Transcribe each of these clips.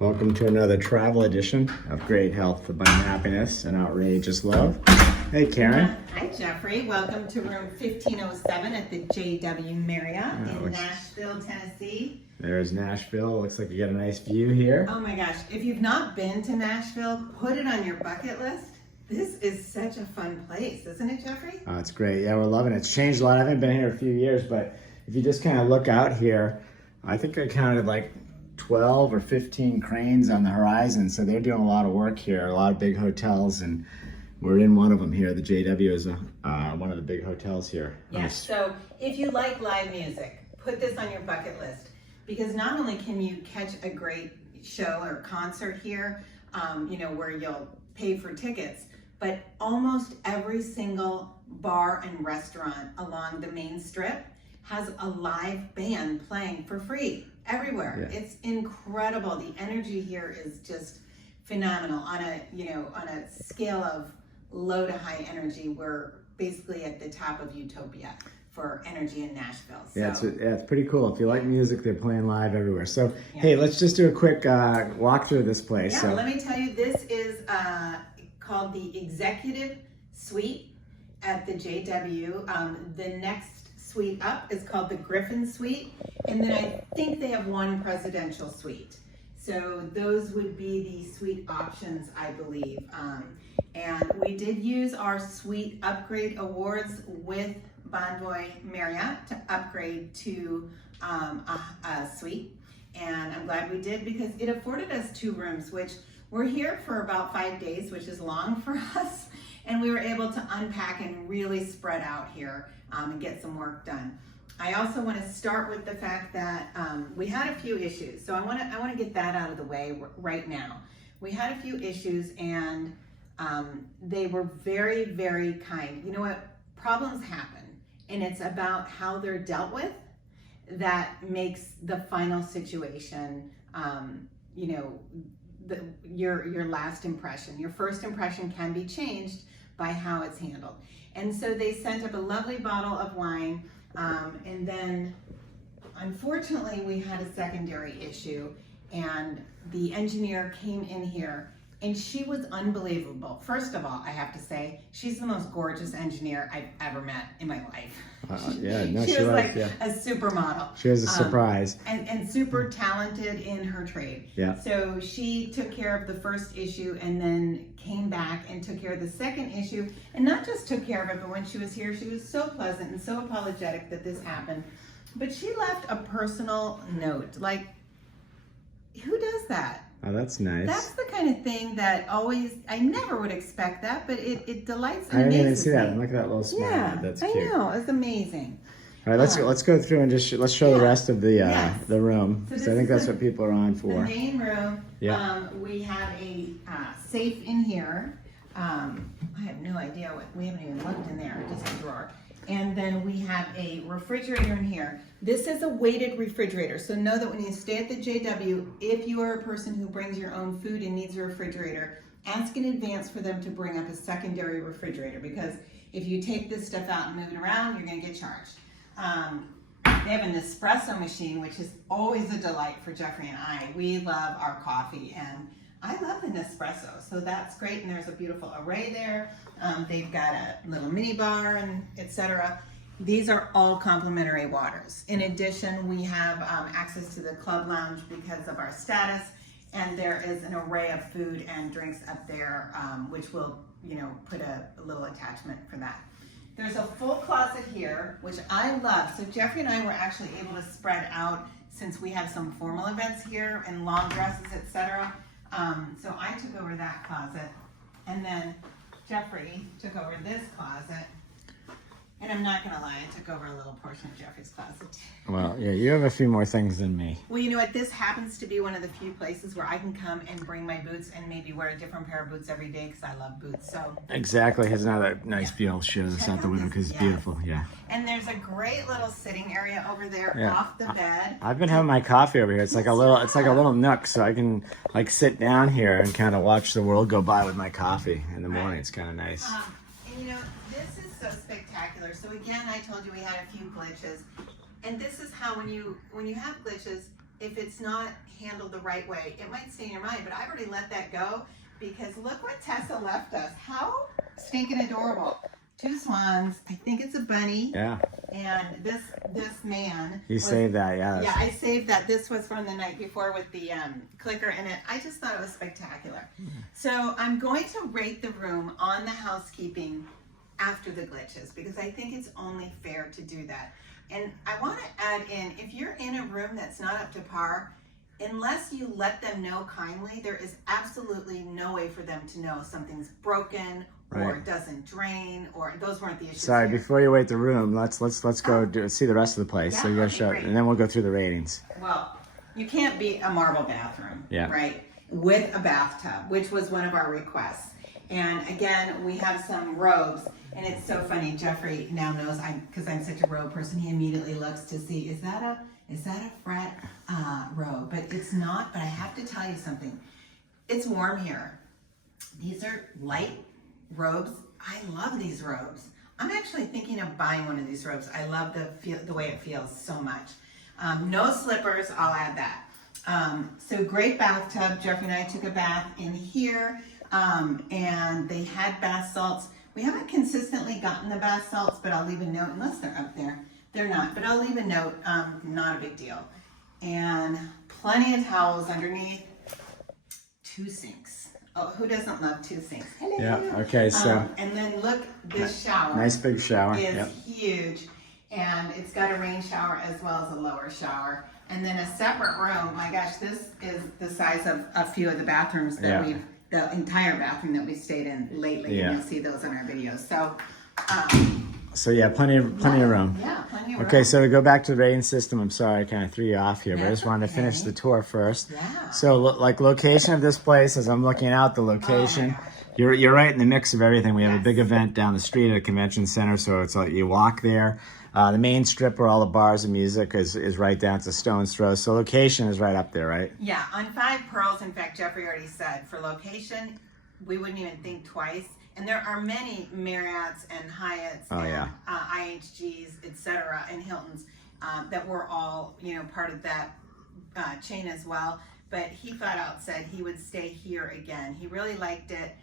Welcome to another travel edition of Great Health, Abundant Happiness, and Outrageous Love. Hey, Karen. Hi, Jeffrey. Welcome to room 1507 at the JW Marriott in Nashville, Tennessee. There's Nashville. Looks like you got a nice view here. Oh my gosh. If you've not been to Nashville, put it on your bucket list. This is such a fun place, isn't it, Jeffrey? Oh, it's great. Yeah, we're loving it. It's changed a lot. I haven't been here a few years, but if you just kind of look out here, I think I counted like 12 or 15 cranes on the horizon. So they're doing a lot of work here, a lot of big hotels, and we're in one of them here. The JW is one of the big hotels here. Yes, so if you like live music, put this on your bucket list, because not only can you catch a great show or concert here, where you'll pay for tickets, but almost every single bar and restaurant along the main strip has a live band playing for free everywhere. Yeah. It's incredible. The energy here is just phenomenal. On a scale of low to high energy, we're basically at the top of utopia for energy in Nashville. So, it's pretty cool. If you like music, they're playing live everywhere. So, Hey, let's just do a quick walk through this place. Yeah, let me tell you, this is called the Executive Suite at the JW. The next suite up is called the Griffin Suite, and then I think they have one presidential suite. So those would be the suite options, I believe. And we did use our suite upgrade awards with Bonvoy Marriott to upgrade to a suite. And I'm glad we did, because it afforded us 2 rooms, which we're here for about 5 days, which is long for us. And we were able to unpack and really spread out here and get some work done. I also want to start with the fact that we had a few issues. So I want to get that out of the way right now. We had a few issues, and they were very, very kind. You know what? Problems happen, and it's about how they're dealt with that makes the final situation, your last impression. Your first impression can be changed by how it's handled. And so they sent up a lovely bottle of wine, and then unfortunately we had a secondary issue, and the engineer came in here, and she was unbelievable. First of all, I have to say, she's the most gorgeous engineer I've ever met in my life. She was like a supermodel. She was a surprise. And super talented in her trade. Yeah. So she took care of the first issue, and then came back and took care of the second issue. And not just took care of it, but when she was here, she was so pleasant and so apologetic that this happened. But she left a personal note. Like, who does that? Oh, that's nice. That's the kind of thing that I never would expect that, but it delights me. I didn't even see that. Look at that little smile. Yeah, that's cute. I know. It's amazing. All right, let's go through and just let's show the rest of the room. So I think that's what people are on for. The main room. Yeah. We have a safe in here. I have no idea we haven't even looked in there. Just a drawer. And then we have a refrigerator in here. This is a weighted refrigerator. So know that when you stay at the JW, if you are a person who brings your own food and needs a refrigerator, ask in advance for them to bring up a secondary refrigerator, because if you take this stuff out and move it around, you're gonna get charged. They have an espresso machine, which is always a delight for Jeffrey and I. We love our coffee, and I love the Nespresso, so that's great. And there's a beautiful array there. They've got a little mini bar and etc. These are all complimentary waters. In addition, we have access to the club lounge because of our status, and there is an array of food and drinks up there, which will, put a little attachment for that. There's a full closet here, which I love. So Jeffrey and I were actually able to spread out, since we have some formal events here and long dresses, etc. So I took over that closet, and then Jeffrey took over this closet. And I'm not gonna lie, I took over a little portion of Jeffrey's closet. Well, yeah, you have a few more things than me. Well, you know what? This happens to be one of the few places where I can come and bring my boots and maybe wear a different pair of boots every day, because I love boots. So exactly, has another nice view. I'll show this out the window because it's beautiful. Yeah. And there's a great little sitting area over there off the bed. I've been having my coffee over here. It's like a little nook, so I can like sit down here and kind of watch the world go by with my coffee in the morning. It's kind of nice. And this is so spectacular. So again, I told you we had a few glitches, and this is how when you have glitches, if it's not handled the right way, it might stay in your mind, but I've already let that go because look what Tessa left us. How stinking adorable. 2 swans. I think it's a bunny. Yeah. And this man. You saved that, yeah. Yeah, I saved that. This was from the night before with the clicker in it. I just thought it was spectacular. So I'm going to rate the room on the housekeeping after the glitches because I think it's only fair to do that. And I want to add in, if you're in a room that's not up to par, unless you let them know kindly, there is absolutely no way for them to know something's broken or it doesn't drain, or those weren't the issues. Sorry, here. before you wait the room, let's go see the rest of the place. Yeah, so you gotta show, and then we'll go through the ratings. Well, you can't beat a marble bathroom, right? With a bathtub, which was one of our requests. And again, we have some robes, and it's so funny. Jeffrey now knows because I'm such a robe person. He immediately looks to see is that a fret robe? But it's not. But I have to tell you something. It's warm here. These are light robes. I love these robes. I'm actually thinking of buying one of these robes. I love the way it feels so much. No slippers. I'll add that. So great bathtub. Jeffrey and I took a bath in here. And they had bath salts. We haven't consistently gotten the bath salts, but I'll leave a note, unless they're up there. They're not, but I'll leave a note, not a big deal. And plenty of towels underneath, 2 sinks. Oh, who doesn't love 2 sinks? Hello. Yeah, okay, so. And then look, this shower. Nice big shower. Is huge. And it's got a rain shower as well as a lower shower. And then a separate room. My gosh, this is the size of a few of the bathrooms that the entire bathroom that we stayed in lately, and you'll see those in our videos. So yeah, plenty of room. Yeah, plenty of room. Okay, so to go back to the rating system, I'm sorry I kind of threw you off here, but I just wanted to finish the tour first. Yeah. So like location of this place, as I'm looking out the location, you're right in the mix of everything. We have a big event down the street at a convention center, so it's like you walk there. The main strip where all the bars and music is right down to stone's throw. So location is right up there, right? Yeah, on 5 Pearls, in fact, Jeffrey already said, for location, we wouldn't even think twice. And there are many Marriotts and Hyatts and IHGs, etc., and Hiltons that were all, part of that chain as well. But he flat out said he would stay here again. He really liked it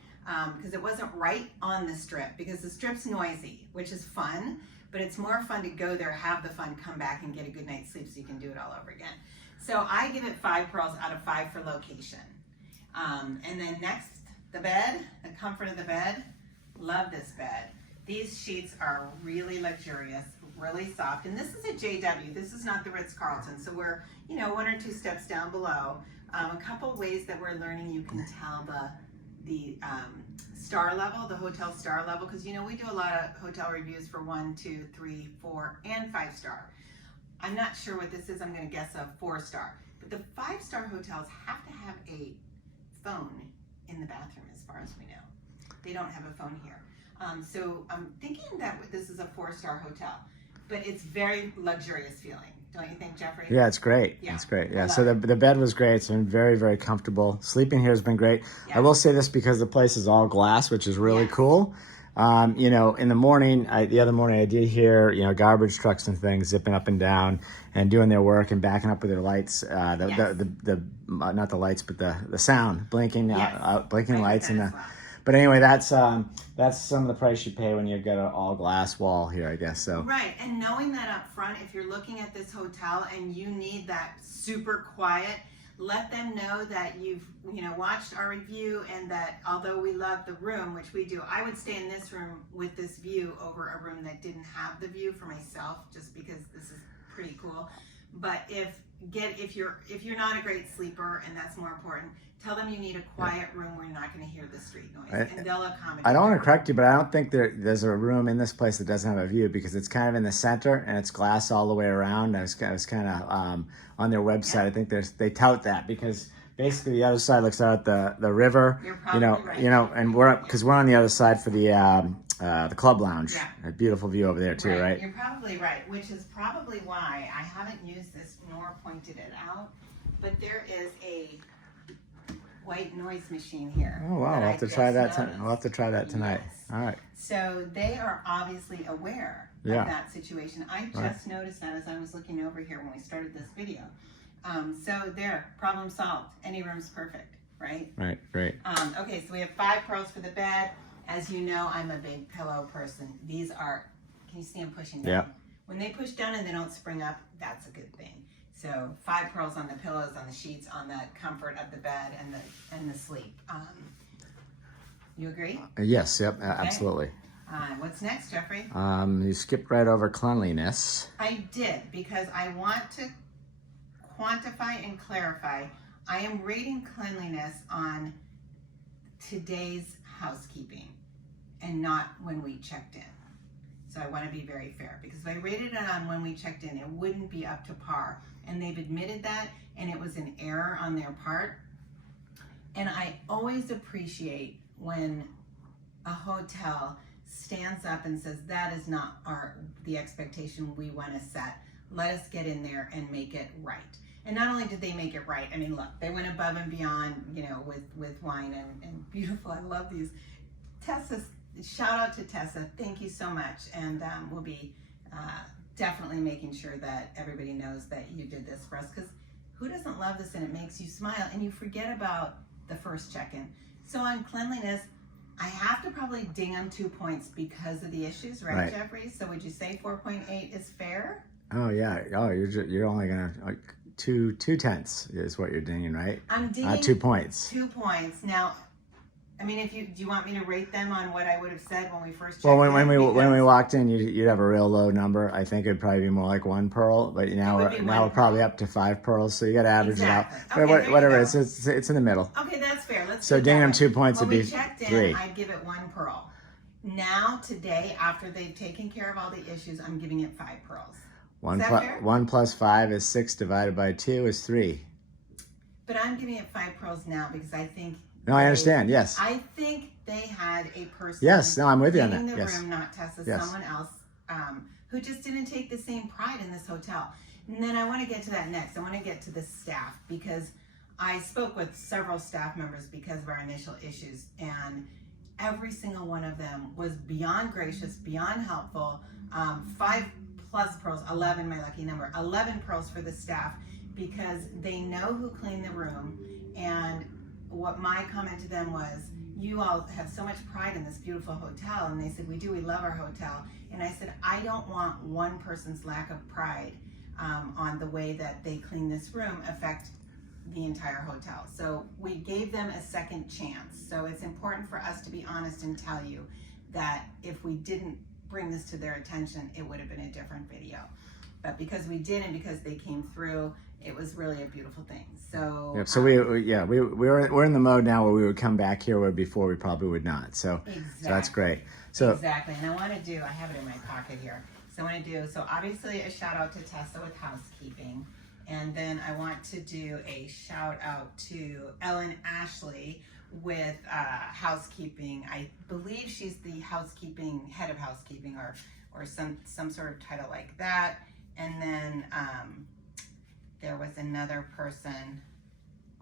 because it wasn't right on the strip, because the strip's noisy, which is fun. But it's more fun to go there, have the fun, come back and get a good night's sleep so you can do it all over again. So I give it 5 Pearls out of 5 for location. And then next, the bed, the comfort of the bed. Love this bed. These sheets are really luxurious, really soft. And this is a JW. This is not the Ritz Carlton. So we're, 1 or 2 steps down below. A couple ways that we're learning you can tell the star level, the hotel star level, because we do a lot of hotel reviews for 1, 2, 3, 4, and 5 star. I'm not sure what this is. I'm going to guess a 4 star. But the 5-star hotels have to have a phone in the bathroom, as far as we know. They don't have a phone here. So I'm thinking that this is a 4-star hotel, but it's very luxurious feeling. Don't you think, Jeffrey? Yeah, it's great. Yeah. It's great. Yeah, so the bed was great. It's been very, very comfortable. Sleeping here has been great. Yeah. I will say this because the place is all glass, which is really cool. In the morning, the other morning I did hear, garbage trucks and things zipping up and down and doing their work and backing up with their lights. Not the lights, but the sound, blinking, blinking lights. But anyway, that's some of the price you pay when you've got an all glass wall here, I guess. So right, and knowing that up front, if you're looking at this hotel and you need that super quiet, let them know that you've watched our review and that although we love the room, which we do, I would stay in this room with this view over a room that didn't have the view for myself, just because this is pretty cool. But if you're not a great sleeper and that's more important, tell them you need a quiet room where you're not going to hear the street noise, and they'll accommodate. I don't want to correct you, but I don't think there's a room in this place that doesn't have a view, because it's kind of in the center and it's glass all the way around. I was kind of on their website. I think they tout that because basically the other side looks out at the river. You're probably right. And we're on the other side for the club lounge. Yeah. A beautiful view over there too, right? You're probably right, which is probably why I haven't used this nor pointed it out. But there is a white noise machine here. Oh wow, I'll have to try that. I'll have to try that tonight. Yes. All right. So they are obviously aware of that situation. I just noticed that as I was looking over here when we started this video. So there, problem solved. Any room's perfect, right? Right, great. Okay, so we have 5 pearls for the bed. As you know, I'm a big pillow person. These are, can you see them pushing down? Yeah. When they push down and they don't spring up, that's a good thing. So 5 pearls on the pillows, on the sheets, on the comfort of the bed and the sleep. You agree? Yes, yep, absolutely. What's next, Jeffrey? You skipped right over cleanliness. I did, because I want to quantify and clarify. I am rating cleanliness on today's housekeeping and not when we checked in. So I want to be very fair, because if I rated it on when we checked in, it wouldn't be up to par. And they've admitted that, and it was an error on their part. And I always appreciate when a hotel stands up and says, that is not the expectation we want to set. Let us get in there and make it right. And not only did they make it right, I mean, look, they went above and beyond, you know, with wine and beautiful. I love these. Tessa, shout out to Tessa. Thank you so much. And we'll be definitely making sure that everybody knows that you did this for us, because who doesn't love this? And it makes you smile and you forget about the first check-in. So on cleanliness, I have to probably ding them 2 points because of the issues, right, Jeffrey? So would you say 4.8 is fair? Oh yeah. Oh, you're only gonna two tenths is what you're dinging, right? I'm dinging 2 points. 2 points. Now, I mean, do you want me to rate them on what I would have said when we first checked Well, in? when we walked in, you'd have a real low number. I think it'd probably be more like 1 pearl, but now we're probably up to 5 pearls. So you got to average it out. Okay, whatever it's in the middle. Okay, that's fair. Let's so ding them 2 points would be 3. When we checked in, I'd give it 1 pearl. Now today, after they've taken care of all the issues, I'm giving it 5 pearls. 1 plus 5 is 6 divided by 2 is 3. But I'm giving it 5 pearls now because I think. No, I understand. Yes. I think they had a person. Yes. No, I'm with you on that. In the yes. room, not Tessa, yes. someone else, who just didn't take the same pride in this hotel. And then I want to get to that next. I want to get to the staff, because I spoke with several staff members because of our initial issues, and every single one of them was beyond gracious, beyond helpful. 5 plus pearls, 11, my lucky number, 11 pearls for the staff, because they know who cleaned the room. And what my comment to them was, you all have so much pride in this beautiful hotel. And they said, we do, we love our hotel. And I said, I don't want one person's lack of pride on the way that they clean this room affect the entire hotel. So we gave them a second chance. So it's important for us to be honest and tell you that if we didn't bring this to their attention, it would have been a different video. But because we did, and because they came through, it was really a beautiful thing. So yep. So we're in the mode now where we would come back here, where before we probably would not. So, exactly. So that's great. So exactly. And I want to do, I have it in my pocket here. So I want to do, so obviously a shout out to Tessa with housekeeping. And then I want to do a shout out to Ellen Ashley with housekeeping. I believe she's the housekeeping, head of housekeeping, or some sort of title like that. And then there was another person,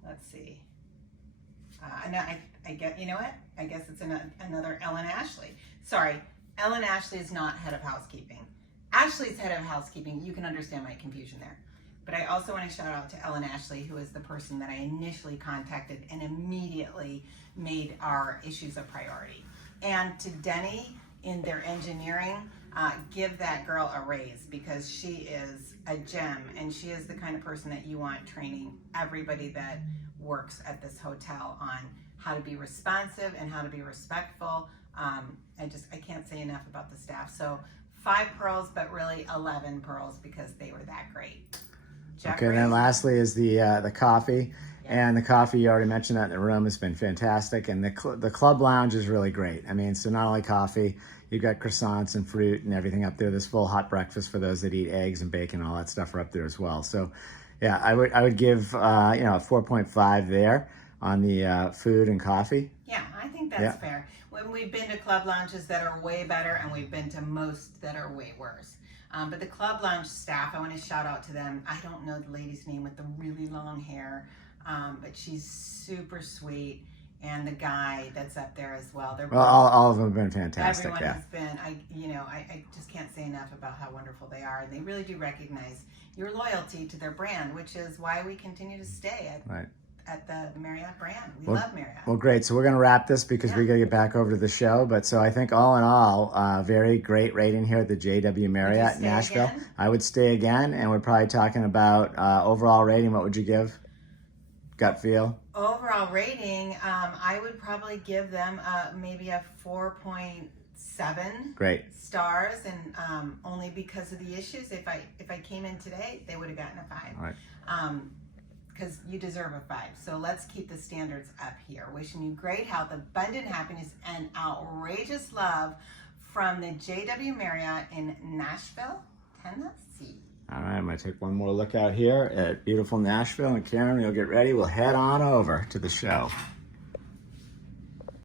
let's see. I get, you know what? I guess it's another Ellen Ashley. Sorry, Ellen Ashley is not head of housekeeping. Ashley's head of housekeeping. You can understand my confusion there. But I also want to shout out to Ellen Ashley, who is the person that I initially contacted and immediately made our issues a priority. And to Denny in their engineering, give that girl a raise, because she is a gem, and she is the kind of person that you want training everybody that works at this hotel on how to be responsive and how to be respectful. I can't say enough about the staff. So 5 pearls, but really 11 pearls, because they were that great. Jeffrey? Okay, and then lastly is the coffee. Yeah. And the coffee, you already mentioned that in the room, has been fantastic. And the club lounge is really great. I mean, so not only coffee, you've got croissants and fruit and everything up there. There's full hot breakfast for those that eat eggs and bacon, all that stuff are up there as well. So yeah, I would give a 4.5 there on the food and coffee. Yeah, I think that's fair. When we've been to club lounges that are way better, and we've been to most that are way worse. But the club lounge staff, I want to shout out to them. I don't know the lady's name with the really long hair, but she's super sweet. and the guy that's up there as well. They're Well, all of them have been fantastic. everyone Yeah. has been. I just can't say enough about how wonderful they are, and they really do recognize your loyalty to their brand, which is why we continue to stay at the Marriott brand. We love Marriott. Well, great. So we're going to wrap this because we got to get back over to the show. But so I think all in all, very great rating here at the JW Marriott stay Nashville. again? I would stay again, and we're probably talking about overall rating. What would you give? Gut feel? Overall rating, I would probably give them maybe a 4.7 Great. stars, and only because of the issues. If I came in today, they would have gotten a 5. All right. Because you deserve a 5. So let's keep the standards up here. Wishing you great health, abundant happiness, and outrageous love from the JW Marriott in Nashville, Tennessee. All right, I'm going to take one more look out here at beautiful Nashville. And Karen, you'll get ready. We'll head on over to the show.